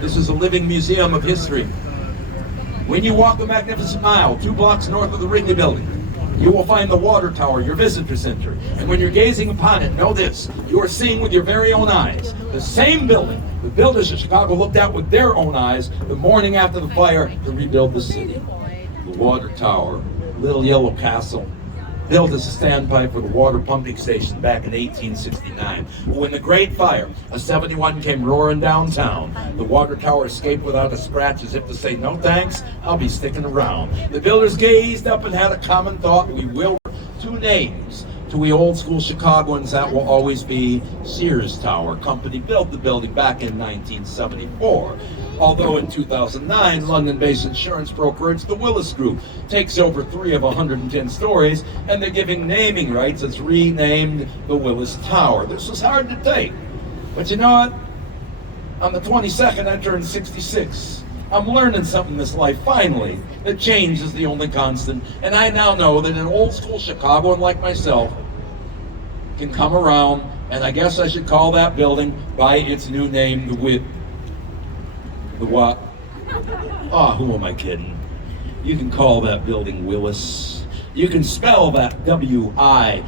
This is a living museum of history. When you walk the Magnificent Mile, 2 blocks north of the Wrigley Building, you will find the water tower, your visitor center. And when you're gazing upon it, know this, you are seeing with your very own eyes the same building the builders of Chicago looked at with their own eyes the morning after the fire to rebuild the city. The water tower, Little Yellow Castle, built as a standpipe for the water pumping station back in 1869. When the Great Fire of 71 came roaring downtown, the water tower escaped without a scratch, as if to say, no thanks, I'll be sticking around. The builders gazed up and had a common thought: we will. 2 names to we old school Chicagoans, that will always be Sears Tower. Company built the building back in 1974. Although in 2009, London-based insurance brokerage, the Willis Group, takes over 3 of 110 stories, and they're giving naming rights. It's renamed the Willis Tower. This was hard to take, but you know what? On the 22nd, I turned 66. I'm learning something in this life, finally, that change is the only constant, and I now know that an old school Chicagoan like myself can come around, and I guess I should call that building by its new name, the what? Oh, who am I kidding? You can call that building Willis. You can spell that W-I-L-L-I-S.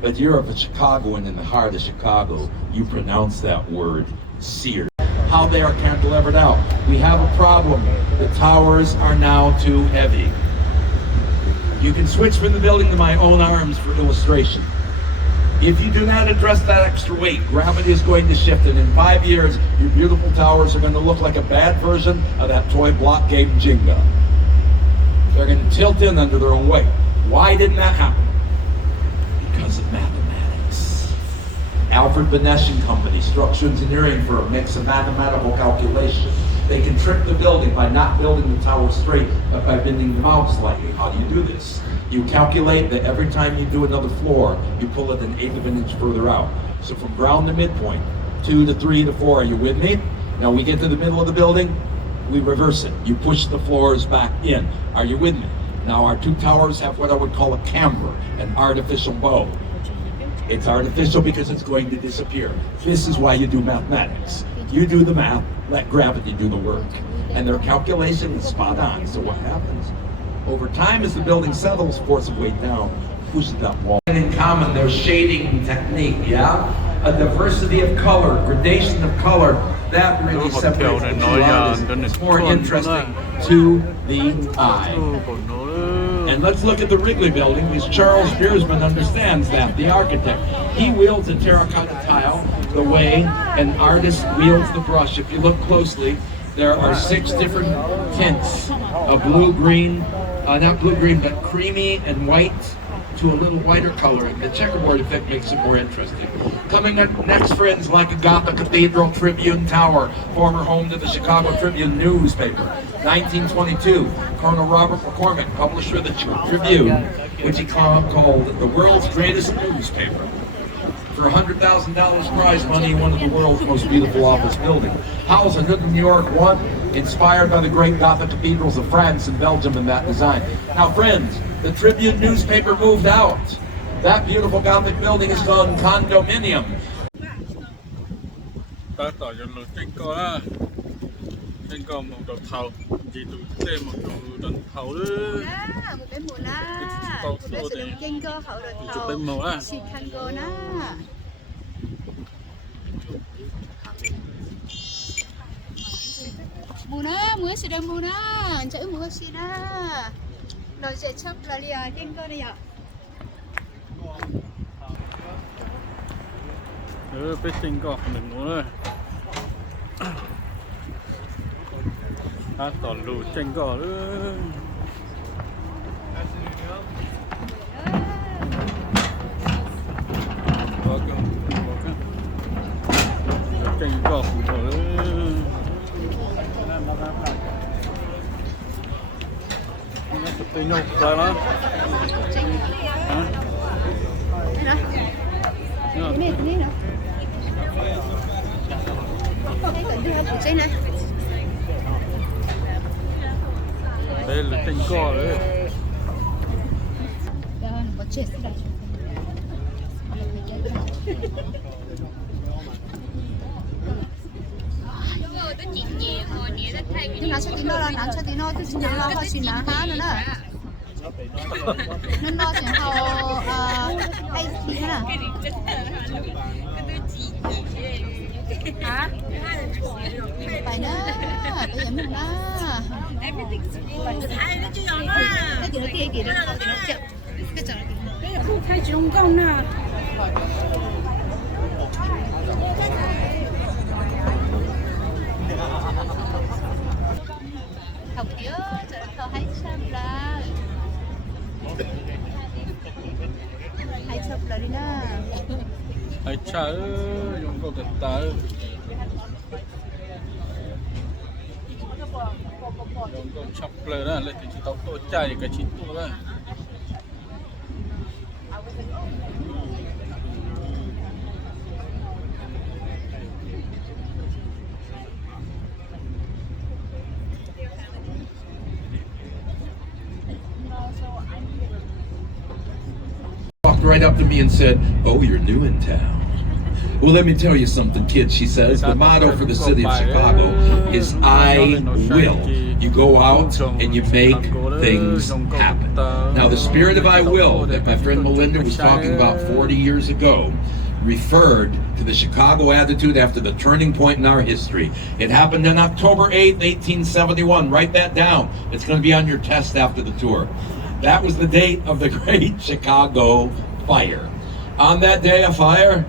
But you're a Chicagoan in the heart of Chicago. You pronounce that word Sears. How they are cantilevered out. We have a problem. The towers are now too heavy. You can switch from the building to my own arms for illustration. If you do not address that extra weight, gravity is going to shift, and in 5 years, your beautiful towers are going to look like a bad version of that toy block game Jenga. They're going to tilt in under their own weight. Why didn't that happen? Because of mathematics. Alfred Benesch and Company, structural engineering for a mix of mathematical calculations. They can trick the building by not building the tower straight, but by bending them out slightly. How do you do this? You calculate that every time you do another floor, you pull it 1/8 of an inch further out. So from ground to midpoint, 2 to 3 to 4, are you with me? Now we get to the middle of the building, we reverse it. You push the floors back in. Are you with me? Now our 2 towers have what I would call a camber, an artificial bow. It's artificial because it's going to disappear. This is why you do mathematics. You do the math, let gravity do the work. And their calculation is spot on. So what happens? Over time, as the building settles, force of weight down, pushes that wall. In common, their shading technique, yeah? A diversity of color, gradation of color, that really separates the 2 artists. It's more interesting to the eye. And let's look at the Wrigley Building, because Charles Biersman understands that, the architect. He wields a terracotta tile the way an artist wields the brush. If you look closely, there are 6 different tints of blue-green, not blue-green, but creamy and white to a little whiter coloring. The checkerboard effect makes it more interesting. Coming up next, friends, like a Gothic Cathedral Tribune Tower, former home to the Chicago Tribune newspaper. 1922, Colonel Robert McCormick, publisher of the Tribune, which he called the world's greatest newspaper. For $100,000 prize money, one of the world's most beautiful office buildings. House in New York, one inspired by the great Gothic cathedrals of France and Belgium in that design. Now friends, the Tribune newspaper moved out. That beautiful Gothic building is called condominium. Trên có một đầu thầu, chỉ tụi thêm một đầu thầu nữa. Một cái mùa na, một cái sự đồng trên cơ hậu đầu thầu. Chụp bên màu á. Xịt khăn cơ na. Mùa na, mùa xịt đồng mùa na, chạy mùa xịt na. Rồi sẽ chấp là lìa trên cơ đây ạ. Bên trên có mình nữa. Hát toàn lù tranh cỏ nữa. Tranh cỏ nữa. Nó có tay nhục ra đó. Hả? Cái này nữa. Đây cần đưa của trên này. Đây là tranh cỏ đấy. Có chết đây. Nhưng nó sẽ tí nó thì chúng nó họ xin lá há nữa nè. Nên nó sẽ họ hay tí nữa nè. Hả? Phải nữa, bây giờ mình đó. Cái gì đó cái chợ cái là không thay chung công nè. Học nhớ cho hay xem là hay chụp là đi nè. Ai chả dùng có cái tá. Dùng có chọc lên đó, lên thì chỉ tao tôi chạy cái chín tu đó. Walked right up to me and said, "Oh, you're new in town." Well, let me tell you something, kid, she says. The motto for the city of Chicago is I will. You go out and you make things happen. Now, the spirit of I will that my friend Melinda was talking about 40 years ago referred to the Chicago attitude after the turning point in our history. It happened on October 8th, 1871. Write that down. It's going to be on your test after the tour. That was the date of the Great Chicago Fire. On that day, a fire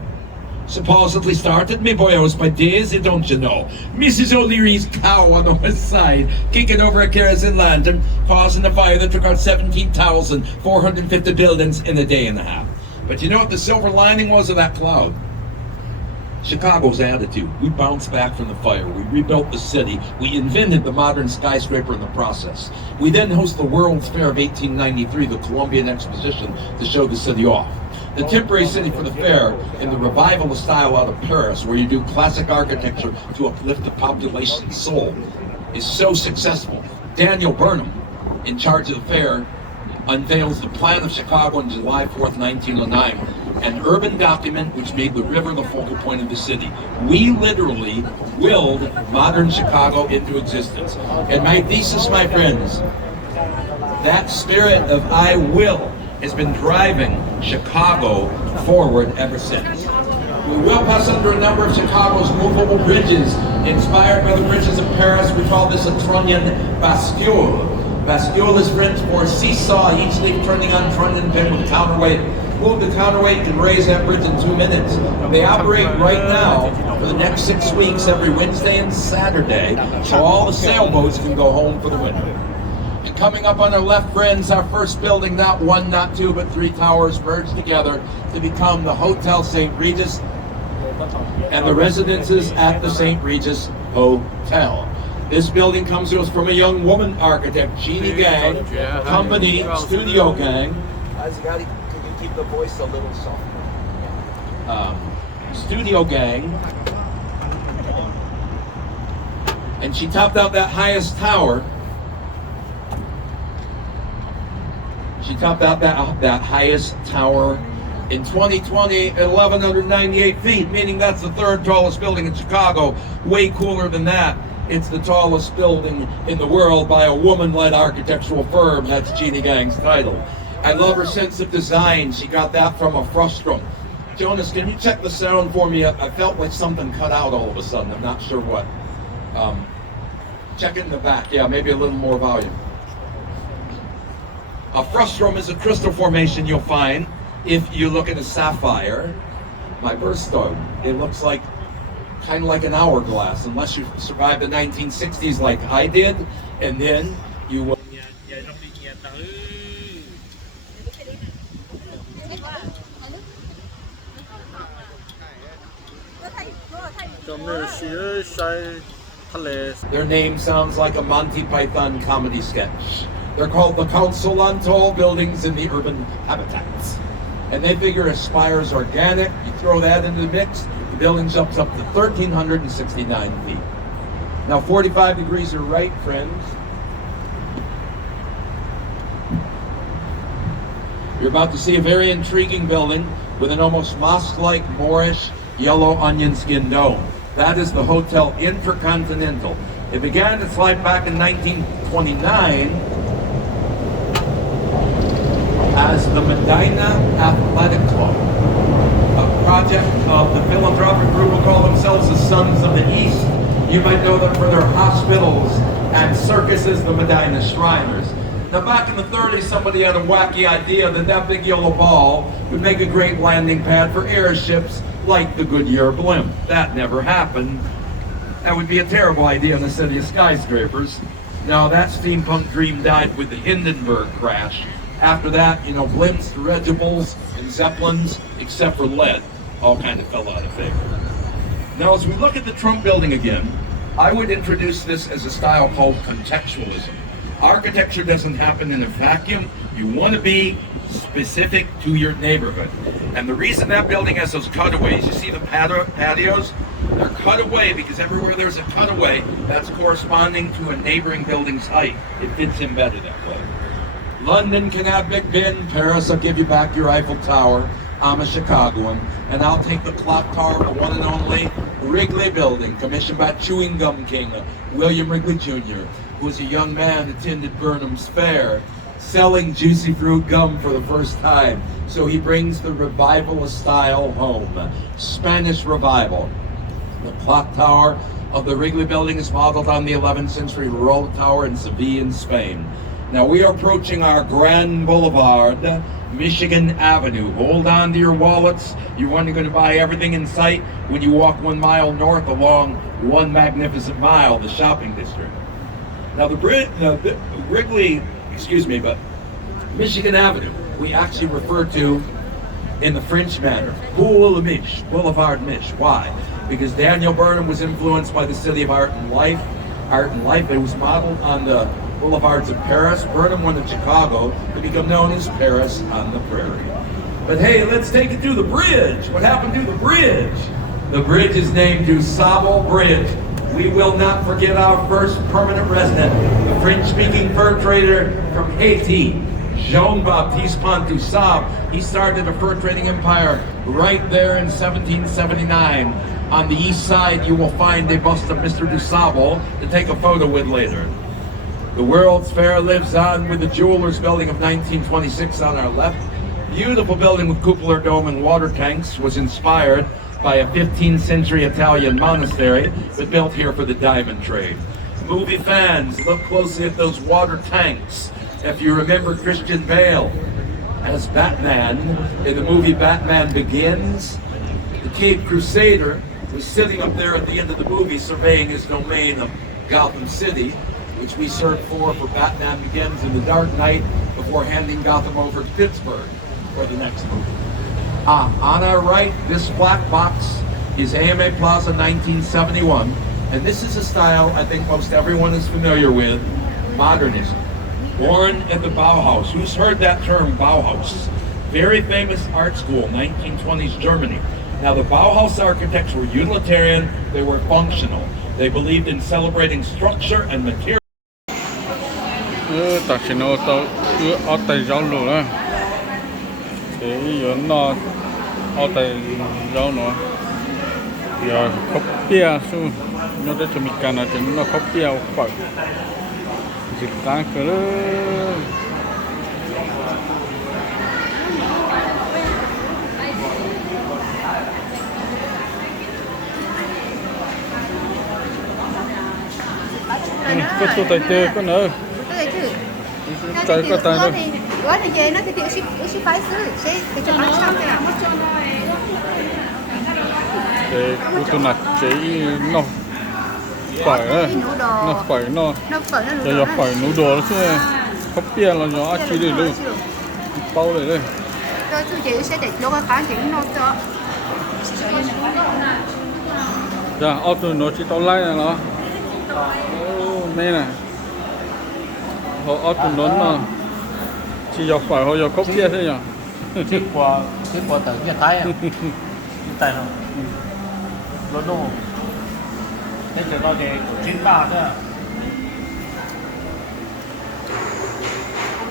supposedly started, me boyos, by Daisy, don't you know? Mrs. O'Leary's cow on the west side, kicking over a kerosene lantern, causing a fire that took out 17,450 buildings in a day and a half. But you know what the silver lining was of that cloud? Chicago's attitude. We bounced back from the fire. We rebuilt the city. We invented the modern skyscraper in the process. We then host the World's Fair of 1893, the Columbian Exposition, to show the city off. The temporary city for the fair in the revivalist style out of Paris, where you do classic architecture to uplift the population's soul, is so successful. Daniel Burnham, in charge of the fair, unveils the plan of Chicago on July 4th, 1909, an urban document which made the river the focal point of the city. We literally willed modern Chicago into existence. And my thesis, my friends, that spirit of I will has been driving Chicago forward ever since. We will pass under a number of Chicago's movable bridges. Inspired by the bridges of Paris, we call this a trunnion bascule. Bascule is French for seesaw, each leaf turning on trunnion pin with counterweight. Move the counterweight and raise that bridge in 2 minutes. They operate right now for the next 6 weeks, every Wednesday and Saturday, so all the sailboats can go home for the winter. And coming up on our left, friends, our first building, not one, not two, but 3 towers merged together to become the Hotel St. Regis and the residences at the St. Regis Hotel. This building comes to us from a young woman architect, Jeannie Gang, company, studio gang. Can you keep the voice a little softer? Studio gang. And she topped out that highest tower. She topped out that highest tower in 2020 at 1,198 feet, meaning that's the 3rd tallest building in Chicago. Way cooler than that, it's the tallest building in the world by a woman-led architectural firm. That's Jeannie Gang's title. I love her sense of design. She got that from a frustrum. Jonas, can you check the sound for me? I felt like something cut out all of a sudden. I'm not sure what. Check it in the back. Yeah, maybe a little more volume. A frustrum is a crystal formation you'll find if you look at a sapphire. My birthstone, it looks like kind of like an hourglass, unless you survived the 1960s like I did. And then you will. Their name sounds like a Monty Python comedy sketch. They're called the Council on Tall Buildings in the Urban Habitats. And they figure if spire's organic, you throw that into the mix, the building jumps up to 1,369 feet. Now 45 degrees are right, friends. You're about to see a very intriguing building with an almost mosque-like Moorish yellow onion skin dome. That is the Hotel Intercontinental. It began its life back in 1929 as the Medina Athletic Club, a project of the philanthropic group who call themselves the Sons of the East. You might know them for their hospitals and circuses, the Medina Shriners. Now back in the 30s, somebody had a wacky idea that that big yellow ball would make a great landing pad for airships like the Goodyear blimp. That never happened. That would be a terrible idea in the city of skyscrapers. Now that steampunk dream died with the Hindenburg crash. After that, you know, blimps, dirigibles, and zeppelins, except for lead, all kind of fell out of favor. Now as we look at the Trump building again, I would introduce this as a style called contextualism. Architecture doesn't happen in a vacuum. You want to be specific to your neighborhood. And the reason that building has those cutaways, you see the patios? They're cut away because everywhere there's a cutaway, that's corresponding to a neighboring building's height. It fits in better that way. London can have Big Ben. Paris, I'll give you back your Eiffel Tower. I'm a Chicagoan, and I'll take the clock tower of the one and only Wrigley Building, commissioned by Chewing Gum King, William Wrigley Jr., who was a young man who attended Burnham's Fair, selling juicy fruit gum for the first time. So he brings the revivalist style home. Spanish Revival. The clock tower of the Wrigley Building is modeled on the 11th century Royal Tower in Seville in Spain. Now we are approaching our Grand Boulevard, Michigan Avenue. Hold on to your wallets. You're only going to buy everything in sight when you walk 1 mile north along One Magnificent Mile, the shopping district. Now the Michigan Avenue, we actually refer to in the French manner, Boulevard Mich. Why? Because Daniel Burnham was influenced by the city of Art and Life. It was modeled on the boulevards of Paris. Burnham went to Chicago to become known as Paris on the Prairie. But hey, let's take it to the bridge. What happened to the bridge? The bridge is named DuSable Bridge. We will not forget our first permanent resident, the French-speaking fur trader from Haiti, Jean-Baptiste Pontoussaint. He started a fur trading empire right there in 1779. On the east side, you will find a bust of Mr. DuSable to take a photo with later. The World's Fair lives on with the Jewelers Building of 1926 on our left. Beautiful building with cupola dome and water tanks, was inspired by a 15th century Italian monastery, but built here for the diamond trade. Movie fans, look closely at those water tanks. If you remember Christian Bale as Batman in the movie Batman Begins, the Caped Crusader was sitting up there at the end of the movie surveying his domain of Gotham City, which we served for Batman Begins in the Dark Knight before handing Gotham over to Pittsburgh for the next movie. On our right, this black box is AMA Plaza 1971, and this is a style I think most everyone is familiar with, modernism. Born at the Bauhaus. Who's heard that term, Bauhaus? Very famous art school, 1920s Germany. Now the Bauhaus architects were utilitarian, they were functional. They believed in celebrating structure and material. Có tutaj tylko no. Cái gói này về nó thì chị phảiซื้อchị thì cho nó xong nè. Cái tôi nặt chế nó. phải đấy cái nụ đồ nó phải nó nó phải nó giờ phải nụ đồ nó sẽ không biết là nó chỉ để đây bao để đây tôi chị sẽ để cho cái phản chuyển nó cho giờ ở từ nó chỉ tao lại này nó đây này họ ở từ nó chỉ giờ phải họ giờ không biết thế nhỉ tiếp qua tới cái tay à tay nào lớn đâu thế giờ nó để 93 thôi à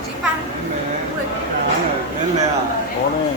93 có này